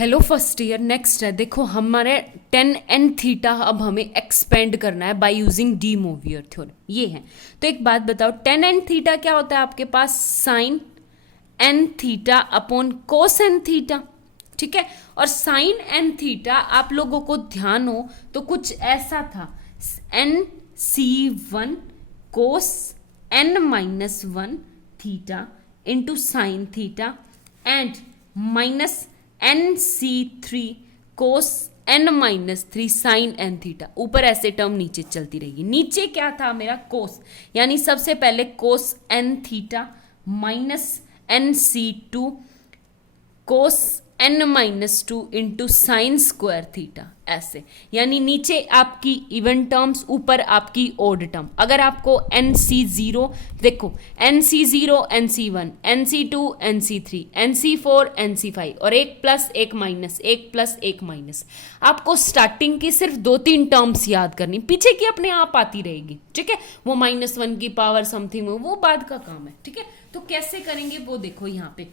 Hello first year next है। देखो हमारे टेन एन थीटा अब हमें एक्सपेंड करना है बाय यूजिंग डी मोवियर थ्योरम, ये है। तो एक बात बताओ, टेन एन थीटा क्या होता है आपके पास? Sine N theta upon cos N theta, ठीक है। और साइन एन थीटा आप लोगों को ध्यान हो तो कुछ ऐसा था, n C one cos N minus one theta into sine theta and minus N C three cos N minus three sine N theta. ऊपर ऐसे टर्म नीचे चलती रहेगी। नीचे क्या था मेरा? कोस, यानी सबसे पहले cos N theta minus N C two cos N minus two into sine square theta, ऐसे। यानी नीचे आपकी इवन टर्म्स, ऊपर आपकी ओड टर्म। अगर आपको एन सी जीरो, देखो n C zero, n C one, n C two, n C three, n C four, n C five, और एक प्लस एक माइनस, एक प्लस एक माइनस। आपको स्टार्टिंग की सिर्फ 2-3 टर्म्स याद करनी, पीछे की अपने आप आती रहेगी, ठीक है। वो माइनस वन की पावर समथिंग, वो बाद का काम है, ठीक है। तो कैसे करेंगे वो देखो। यहाँ पे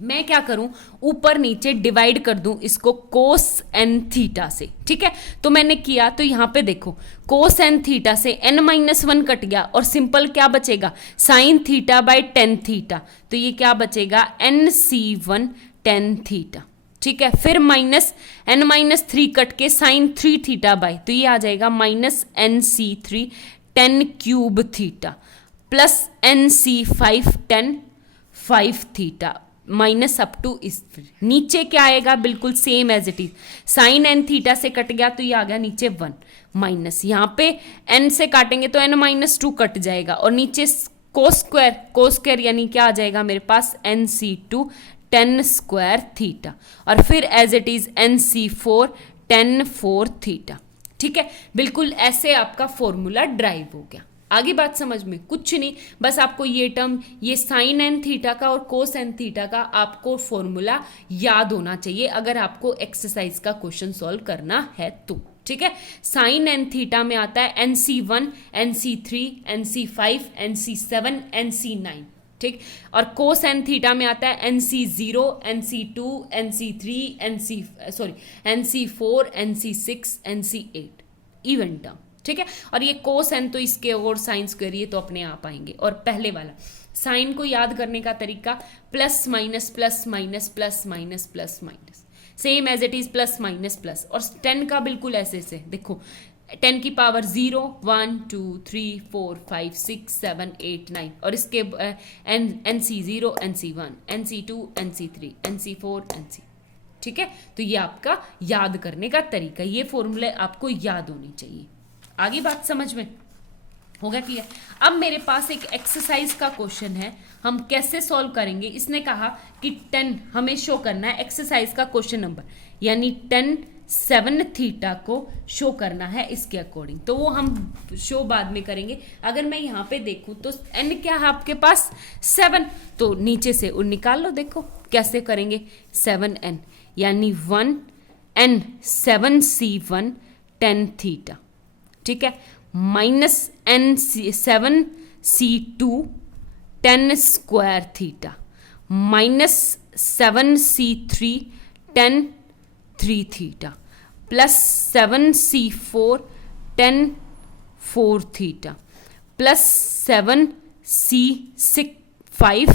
मैं क्या करूं, ऊपर नीचे डिवाइड कर दूं इसको कोस एन थीटा से, ठीक है। तो मैंने किया, तो यहां पे देखो कोस एन थीटा से एन माइनस वन कट गया और सिंपल क्या बचेगा? Sine theta by tan theta. तो ये क्या बचेगा? N C one tan theta, ठीक है। फिर minus n minus three cut के साइन थ्री थीटा बाय, तो ये आ जाएगा minus N C three tan cube theta plus n C five tan five theta minus up to इस। नीचे क्या आएगा? बिल्कुल same as it is. Sine N theta से कट गया तो ये आ गया नीचे वन माइनस, यहाँ पे एन से काटेंगे तो एन माइनस टू कट जाएगा और नीचे कोस स्क्वायर यानी क्या आ जाएगा मेरे पास? N C two tan square theta, और फिर as it is N C four tan four theta, ठीक है। बिल्कुल ऐसे आपका फॉर्मूला ड्राइव हो गया। आगे बात समझ में? कुछ नहीं, बस आपको ये टर्म, ये साइन एन थीटा का और कोस एन थीटा का आपको फॉर्मूला याद होना चाहिए अगर आपको एक्सरसाइज का क्वेश्चन सॉल्व करना है तो, ठीक है। साइन एन थीटा में आता है n C one, n C three, n C five, n C seven, n C nine, ठीक। और कोस एन थीटा में आता है n C zero, n C two, n C three, n C four, n C six, n C eight, even term, ठीक है। और ये कोस N तो इसके और साइन स्क्वायर ये तो अपने आप आएंगे। और पहले वाला साइन को याद करने का तरीका plus minus plus minus plus minus plus minus, same as it is plus minus plus. और 10 का बिल्कुल ऐसे से देखो, 10 की पावर 0 1 2 3 4 5 6 7 8 9, और इसके n C zero, n C one, n C two, n C three, n C four, n C, ठीक है। तो ये आपका याद करने का तरीका, ये फॉर्मूले आपको याद होनी चाहिए। आगे बात समझ में हो गया क्लियर? अब मेरे पास एक एक्सरसाइज का क्वेश्चन है, हम कैसे सॉल्व करेंगे। इसने कहा कि 10 हमें शो करना है, एक्सरसाइज का क्वेश्चन नंबर, यानी 10 7 थीटा को शो करना है इसके अकॉर्डिंग। तो वो हम शो बाद में करेंगे। अगर मैं यहाँ पे देखूँ तो एन क्या है आपके पास? 7, तो नीचे से निकाल लो। देखो कैसे करेंगे, 7n यानी 1n 7c1 10 थीटा, ठीक है, minus n seven C two tan square theta minus seven C three tan three theta plus seven C four tan four theta plus seven C six five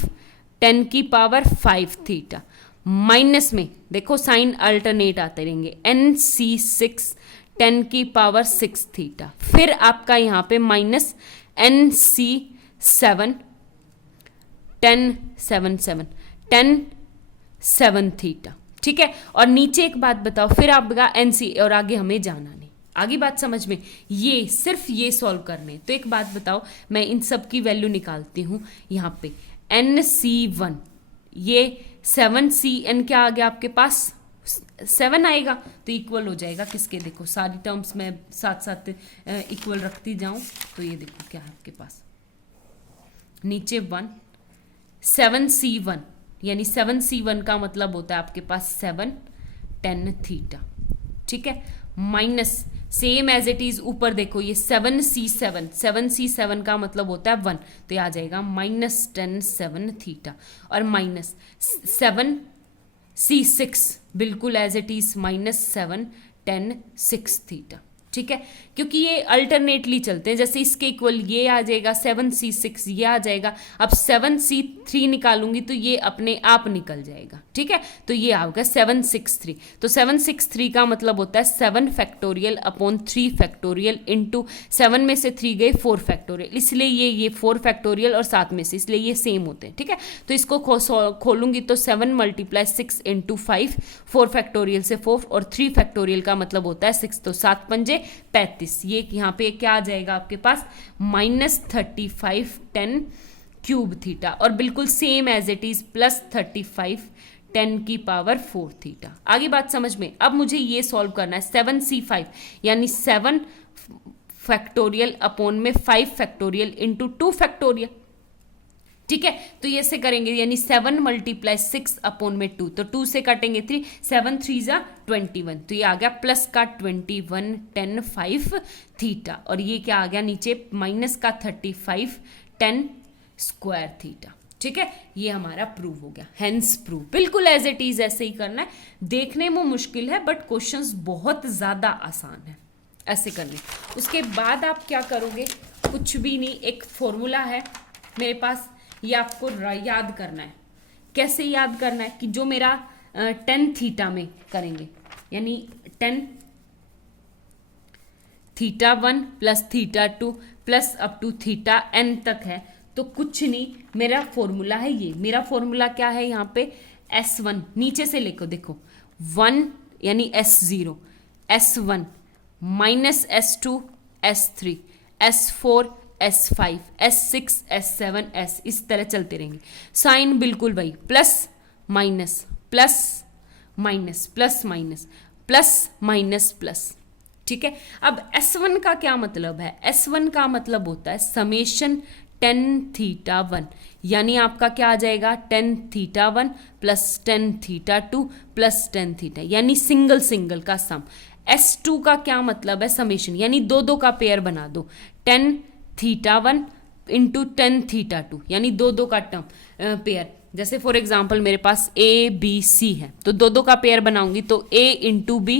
tan की power 5 theta, minus में देखो sign alternate आते रहेंगे, N C six 10 की power 6 theta. फिर आपका यहाँ पे minus N C seven 7 theta, ठीक है। और नीचे एक बात बताओ, फिर आपका एन सी, और आगे हमें जाना नहीं। आगे बात समझ में? ये सिर्फ ये सॉल्व करने। तो एक बात बताओ, मैं इन सब की वैल्यू निकालती हूँ। यहाँ पे एन सी वन, ये 7cn क्या आ गया आपके पास? 7 आएगा, तो इक्वल हो जाएगा किसके? देखो सारी टर्म्स में साथ साथ इक्वल रखती जाऊं तो ये देखो क्या है आपके पास, नीचे 1 7c1, यानी 7c1 का मतलब होता है आपके पास 7 10 थीटा, ठीक है, minus same as it is ऊपर देखो ये 7c7 का मतलब होता है 1, तो ये आ जाएगा माइनस 10 7 थीटा, और माइनस 7 C6 बिल्कुल एज इट इज -7 10 6 थीटा, ठीक है, क्योंकि ये अल्टरनेटली चलते हैं। जैसे इसके इक्वल ये आ जाएगा 7C6, ये आ जाएगा। अब 7C3 निकालूंगी तो ये अपने आप निकल जाएगा, ठीक है। तो ये आएगा 763। तो 763 का मतलब होता है 7 फैक्टोरियल अपॉन 3 फैक्टोरियल इंटू 7 में से 3 गए 4 फैक्टोरियल, इसलिए ये 4 फैक्टोरियल और 7 में से, इसलिए ये सेम होते हैं, ठीक है। तो इसको खोलूंगी तो 7 × 6 × 5, 4 फैक्टोरियल से 4 और 3 फैक्टोरियल का मतलब होता है 6, तो 7 पंजे 35। ये यहाँ पे क्या आ जाएगा आपके पास -35 10 क्यूब थीटा, और बिल्कुल सेम एज इट इज +35 10 की पावर 4 थीटा। आगे बात समझ में। अब मुझे ये सॉल्व करना है 7C5 यानी 7 फैक्टोरियल अपॉन में 5 फैक्टोरियल इंटू 2 फैक्टोरियल, ठीक है। तो ये से करेंगे यानी 7 × 6 अपॉन में 2, तो 2 से काटेंगे 3, 7 3 = 21, तो ये आ गया प्लस का 21 10 5 थीटा, और ये क्या आ गया नीचे माइनस का 35 10 स्क्वायर थीटा, ठीक है। ये हमारा प्रूव हो गया, हेंस प्रूव। बिल्कुल एज इट इज ऐसे ही करना है। देखने में मुश्किल है बट क्वेश्चंस बहुत ज़्यादा आसान है ऐसे करने। उसके बाद आप क्या करोगे, कुछ भी नहीं, एक फॉर्मूला है मेरे पास, ये आपको याद करना है। कैसे याद करना है कि जो मेरा 10 थीटा में करेंगे, यानी 10 theta 1 plus theta 2 plus up to theta n तक है, तो कुछ नहीं, मेरा फॉर्मूला है ये। मेरा फॉर्मूला क्या है यहाँ पे, S1 नीचे से लिखो, देखो 1 यानी S0 S1 minus S2 S3 S4 S5 S6 S7 S, इस तरह चलते रहेंगे। साइन बिल्कुल वही, plus minus plus minus plus minus plus minus plus, ठीक है। अब S1 का क्या मतलब है, S1 का मतलब होता है समेशन 10 थीटा 1, यानी आपका क्या आ जाएगा 10 theta 1 plus 10 theta 2 plus 10 theta, यानी सिंगल सिंगल का सम। S2 का क्या मतलब है, समेशन, यानी दो दो का पेयर बना दो, 10 थीटा 1 इंटू 10 थीटा 2, यानी दो दो का टर्म पेयर। जैसे फॉर एग्जांपल मेरे पास ABC है, तो दो दो का पेयर बनाऊंगी तो A into B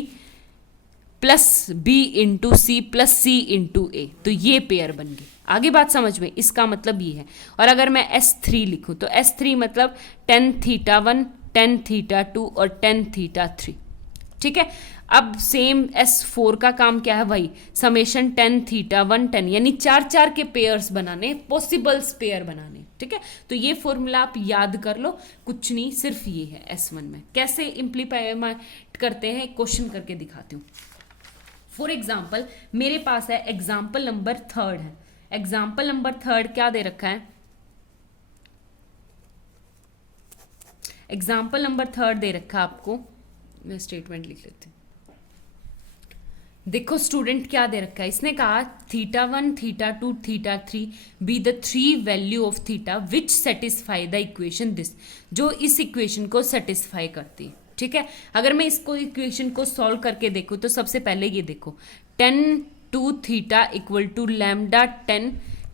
plus B into C plus C into A, तो ये पेयर बन गए। आगे बात समझ में, इसका मतलब ये है। और अगर मैं S3 लिखूं तो S3 मतलब 10 थीटा 1 10 थीटा 2 और 10 थीटा 3, ठीक है। अब सेम S4 का काम क्या है, वही समेशन 10 थीटा 1 10, यानी 4 के पेयर्स बनाने, पॉसिबल्स पेयर बनाने, ठीक है। तो ये फॉर्मूला आप याद कर लो, कुछ नहीं, सिर्फ ये है S1 में। कैसे इम्प्लीमेंट करते हैं, क्वेश्चन करके दिखाती हूँ। फॉर एग्जाम्पल मेरे पास है एग्जाम्पल नंबर 3 है। एग्जाम्पल नंबर 3 क्या दे रखा है, एग्जाम्पल नंबर 3 दे रखा है आपको, मैं स्टेटमेंट लिख लेती हूँ। देखो स्टूडेंट क्या दे रखा है, इसने कहा theta 1 theta 2 theta 3 be the 3 value of theta which satisfy the equation this, जो इस इक्वेशन को सेटिस्फाई करती है, ठीक है। अगर मैं इसको इक्वेशन को सॉल्व करके देखूँ तो सबसे पहले ये देखो 10 2 theta equal to lambda 10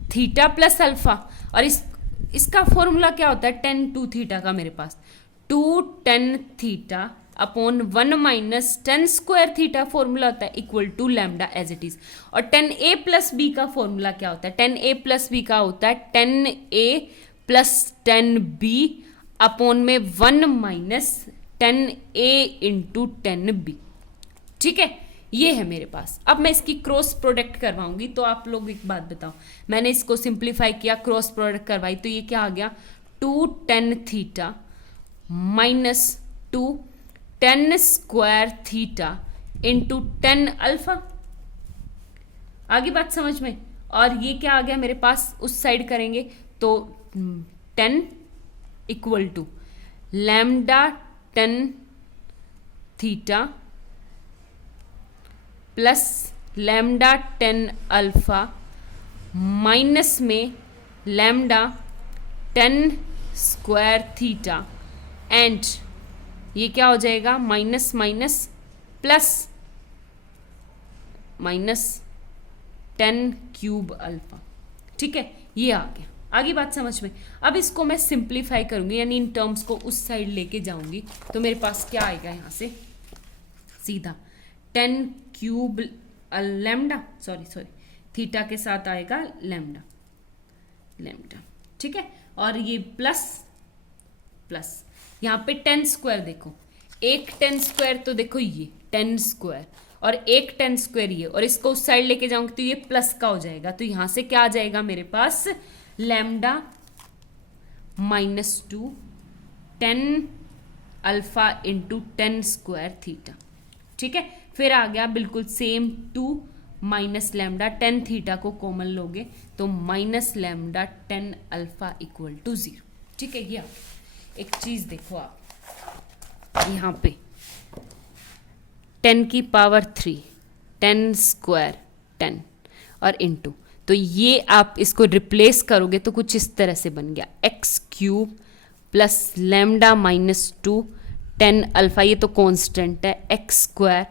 theta plus alpha, और इसका फॉर्मूला क्या होता है 10 2 थीटा का, मेरे पास 2 10 theta upon 1 minus 10 square theta formula होता है equal to lambda as it is. और 10a प्लस बी का फॉर्मूला क्या होता है, 10a प्लस बी का होता है 10a प्लस 10b अपॉन में 1 माइनस 10a इंटू 10b, ठीक है। ये है मेरे पास। अब मैं इसकी क्रॉस प्रोडक्ट करवाऊंगी, तो आप लोग एक बात बताओ, मैंने इसको सिंप्लीफाई किया, क्रॉस प्रोडक्ट करवाई, तो ये क्या आ गया 2 10 theta minus 2 10 square theta into 10 alpha. आगे बात समझ में। और ये क्या आ गया मेरे पास, उस साइड करेंगे तो 10 equal to lambda 10 theta plus lambda 10 alpha minus में लैम्डा 10 स्क्वायर थीटा एंड ये क्या हो जाएगा minus minus plus minus 10 cube alpha, ठीक है। ये आ गया। आगे बात समझ में। अब इसको मैं सिंप्लीफाई करूंगी, यानी इन टर्म्स को उस साइड लेके जाऊंगी, तो मेरे पास क्या आएगा यहाँ से सीधा 10 क्यूब लैम्डा, सॉरी थीटा के साथ आएगा लैम्डा, ठीक है। और ये प्लस यहाँ पे 10 स्क्वायर, देखो एक 10 स्क्वायर तो देखो ये 10 स्क्वायर और एक 10 स्क्वायर ये, और इसको उस साइड लेके जाऊंगी तो ये प्लस का हो जाएगा। तो यहां से क्या आ जाएगा मेरे पास lambda -2 10 alpha into 10 square theta, ठीक है। फिर आ गया बिल्कुल सेम 2 माइनस लैम्डा 10 थीटा को कॉमन लोगे तो minus lambda 10 alpha equal to 0, ठीक है। ये एक चीज देखो आप यहाँ पे 10 की पावर 3 10 स्क्वायर 10 और इंटू, तो ये आप इसको रिप्लेस करोगे तो कुछ इस तरह से बन गया x cube plus lambda -2 10 alpha, ये तो कांस्टेंट है, x square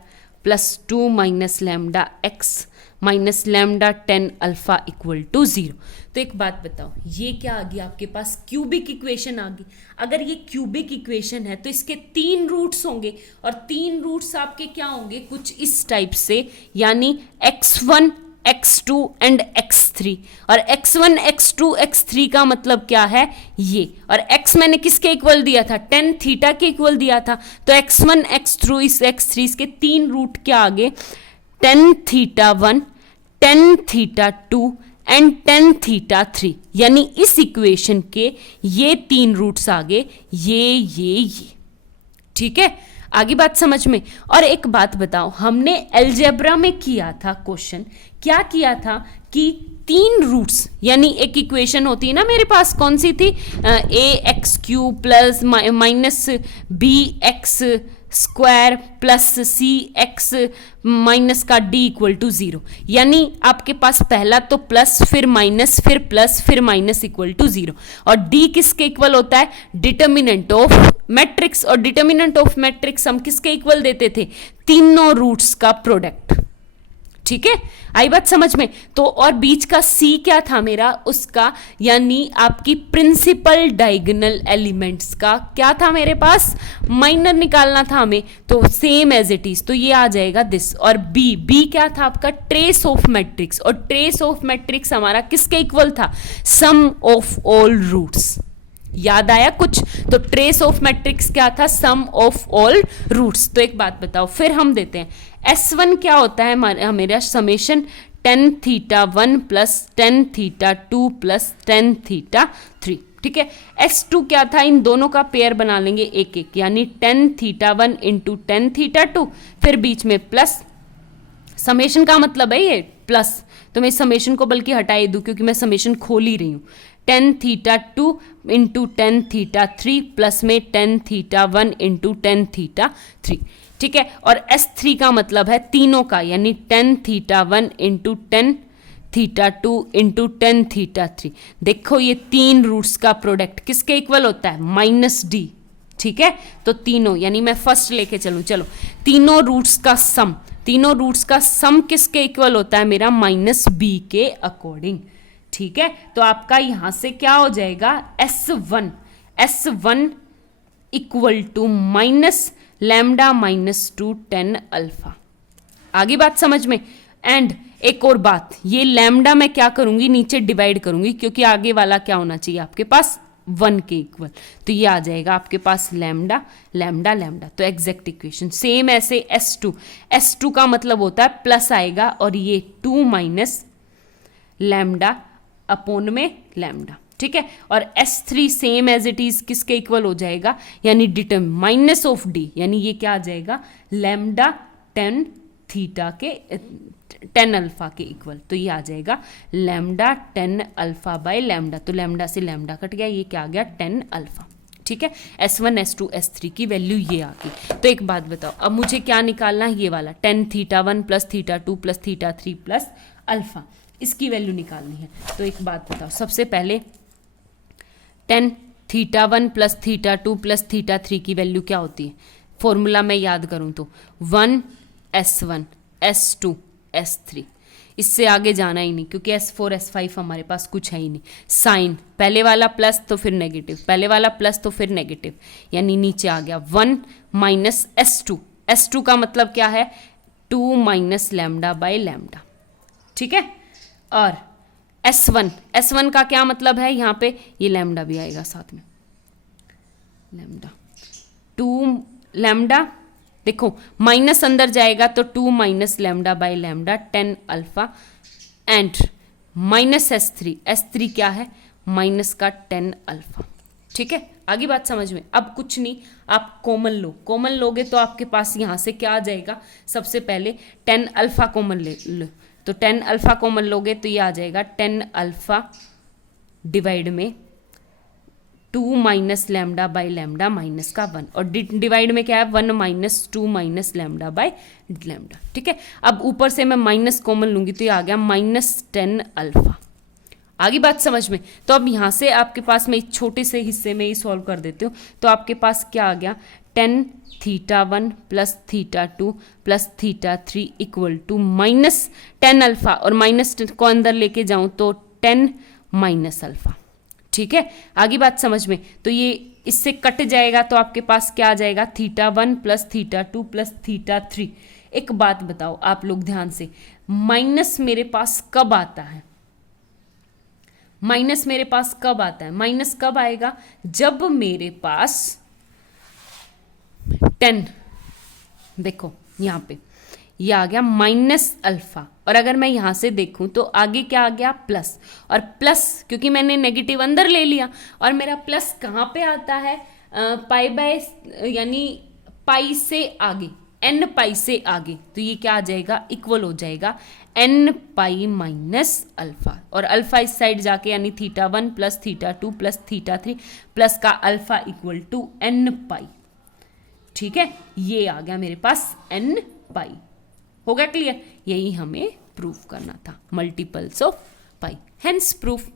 plus 2 minus lambda x minus lambda 10 alpha equal to 0। तो एक बात बताओ, ये क्या आ गया आपके पास क्यूबिक इक्वेशन आ गई। अगर ये क्यूबिक इक्वेशन है तो इसके 3 रूट्स होंगे, और 3 रूट्स आपके क्या होंगे कुछ इस टाइप से, यानी x1 x2 एंड x3। और x1 x2 x3 का मतलब क्या है ये, और x मैंने किसके इक्वल दिया था 10 थीटा के इक्वल दिया था, तो x1 x2 x3 इसके 3 रूट क्या आगे 10 थीटा 1 10 थीटा 2 एंड 10 थीटा 3, यानी इस इक्वेशन के ये 3 रूट्स आगे ये, ठीक है। आगे बात समझ में। और एक बात बताओ, हमने अलजेब्रा में किया था क्वेश्चन, क्या किया था कि 3 रूट्स, यानी एक इक्वेशन होती है ना मेरे पास, कौन सी थी ax³ plus minus bx square plus cx minus का d इक्वल टू 0, यानी आपके पास पहला तो प्लस फिर माइनस फिर प्लस फिर माइनस इक्वल टू 0, और d किसके इक्वल होता है डिटर्मिनेंट ऑफ मैट्रिक्स, और डिटर्मिनेंट ऑफ मैट्रिक्स हम किसके इक्वल देते थे तीनों रूट्स का प्रोडक्ट, ठीक है। आई बात समझ में। तो और बीच का c क्या था मेरा उसका, यानी आपकी प्रिंसिपल डायगोनल एलिमेंट्स का क्या था मेरे पास माइनर निकालना था हमें, तो सेम एज इट इज, तो ये आ जाएगा दिस। और b क्या था आपका ट्रेस ऑफ मैट्रिक्स, और ट्रेस ऑफ मैट्रिक्स हमारा किसके इक्वल था सम ऑफ ऑल रूट्स, याद आया कुछ। तो ट्रेस ऑफ मैट्रिक्स क्या था सम ऑफ ऑल रूट्स। तो एक बात बताओ, फिर हम देते हैं S1 क्या होता है मेरा summation 10 theta 1 plus 10 theta 2 plus 10 theta 3, ठीक है। S2 क्या था, इन दोनों का पेयर बना लेंगे एक एक, यानी 10 थीटा 1 इंटू 10 थीटा 2, फिर बीच में प्लस, समेशन का मतलब है ये प्लस, तो मैं समेशन को बल्कि हटाए दूं क्योंकि मैं समेशन खोल ही रही हूँ, 10 थीटा 2 इंटू 10 थीटा 3 प्लस में 10 थीटा 1 इंटू 10 थीटा 3, ठीक है। और S3 का मतलब है तीनों का, यानी 10 theta 1 into 10 theta 2 into 10 theta 3। देखो ये 3 रूट्स का प्रोडक्ट किसके इक्वल होता है -d, ठीक है। तो तीनों, यानी मैं फर्स्ट लेके चलूं, चलो तीनों रूट्स का सम किसके इक्वल होता है मेरा -b के अकॉर्डिंग, ठीक है। तो आपका यहां से क्या हो जाएगा S1 equal to minus lambda -2 10 alpha. आगे बात समझ में। एंड एक और बात, ये लैम्डा मैं क्या करूंगी नीचे डिवाइड करूंगी, क्योंकि आगे वाला क्या होना चाहिए आपके पास 1 के इक्वल, तो ये आ जाएगा आपके पास लैम्डा लैम्डा लैम्डा। तो एग्जैक्ट इक्वेशन सेम ऐसे S2 का मतलब होता है प्लस आएगा, और ये 2 माइनस लैम्डा अपॉन में लैम्डा, ठीक है। और S3 same as it is किसके इक्वल हो जाएगा, यानी डिटर्म माइनस ऑफ d, यानी ये क्या आ जाएगा लैम्डा 10 थीटा के 10 अल्फा के इक्वल, तो ये आ जाएगा लैम्डा 10 अल्फा बाय लैम्डा, तो लैम्डा से लैम्डा कट गया, ये क्या आ गया 10 अल्फा, ठीक है। S1 S2 S3 की वैल्यू ये आ गई। तो एक बात बताओ, अब मुझे क्या निकालना है, ये वाला 10 theta 1 plus theta 2 plus theta 3 plus alpha, इसकी वैल्यू निकालनी है। तो एक बात बताओ, सबसे पहले 10 theta 1 plus theta 2 plus theta 3 की वैल्यू क्या होती है, फॉर्मूला मैं याद करूं तो 1 S1 S2 S3, इससे आगे जाना ही नहीं, क्योंकि S4 S5 हमारे पास कुछ है ही नहीं। साइन, पहले वाला प्लस तो फिर नेगेटिव, पहले वाला प्लस तो फिर नेगेटिव, यानी नीचे आ गया 1 माइनस S2। S2 का मतलब क्या है, 2 माइनस लैम्डा बाय लैम्डा, ठीक है। और S1 का क्या मतलब है, यहाँ पे ये लैम्डा भी आएगा साथ में, लैम्डा 2 लैम्डा, देखो माइनस अंदर जाएगा तो 2 minus lambda by lambda 10 alpha and minus S3 क्या है, माइनस का 10 अल्फा, ठीक है। आगे बात समझ में। अब कुछ नहीं, आप कॉमन लोगे तो आपके पास यहाँ से क्या आ जाएगा, सबसे पहले 10 अल्फा कॉमन ले लो, तो 10 अल्फा कॉमन लोगे तो ये आ जाएगा 10 अल्फा डिवाइड में 2 minus lambda by lambda minus का 1, और डिवाइड में क्या है 1 minus 2 minus lambda by lambda, ठीक है। अब ऊपर से मैं माइनस कॉमन लूंगी तो ये आ गया माइनस 10 अल्फा। आगे बात समझ में। तो अब यहाँ से आपके पास मैं एक छोटे से हिस्से में ही सॉल्व कर देती हूँ, तो आपके पास क्या आ गया, 10 θ1 plus θ2 plus θ3 equal to minus 10 alpha, और माइनस को अंदर लेके जाऊँ तो 10 माइनस अल्फा, ठीक है। आगे बात समझ में। तो ये इससे कट जाएगा तो आपके पास क्या आ जाएगा, θ1 प्लस θ2 प्लस θ3। एक बात बताओ आप लोग ध्यान से, माइनस मेरे पास कब आता है, माइनस मेरे पास कब आता है, माइनस कब आएगा, जब मेरे पास 10, देखो यहाँ पे ये आ गया माइनस अल्फा, और अगर मैं यहाँ से देखूँ तो आगे क्या आ गया, प्लस, और प्लस क्योंकि मैंने नेगेटिव अंदर ले लिया, और मेरा प्लस कहाँ पे आता है, पाई बाय, यानी पाई से आगे, n पाई से आगे, तो ये क्या आ जाएगा, इक्वल हो जाएगा n पाई माइनस अल्फा, और अल्फा इस साइड जाके यानी θ1 प्लस θ2 प्लस θ3 प्लस का अल्फा इक्वल टू n पाई, ठीक है। ये आ गया मेरे पास n पाई। हो गया क्लियर, यही हमें प्रूफ करना था, multiples of pi, hence proof.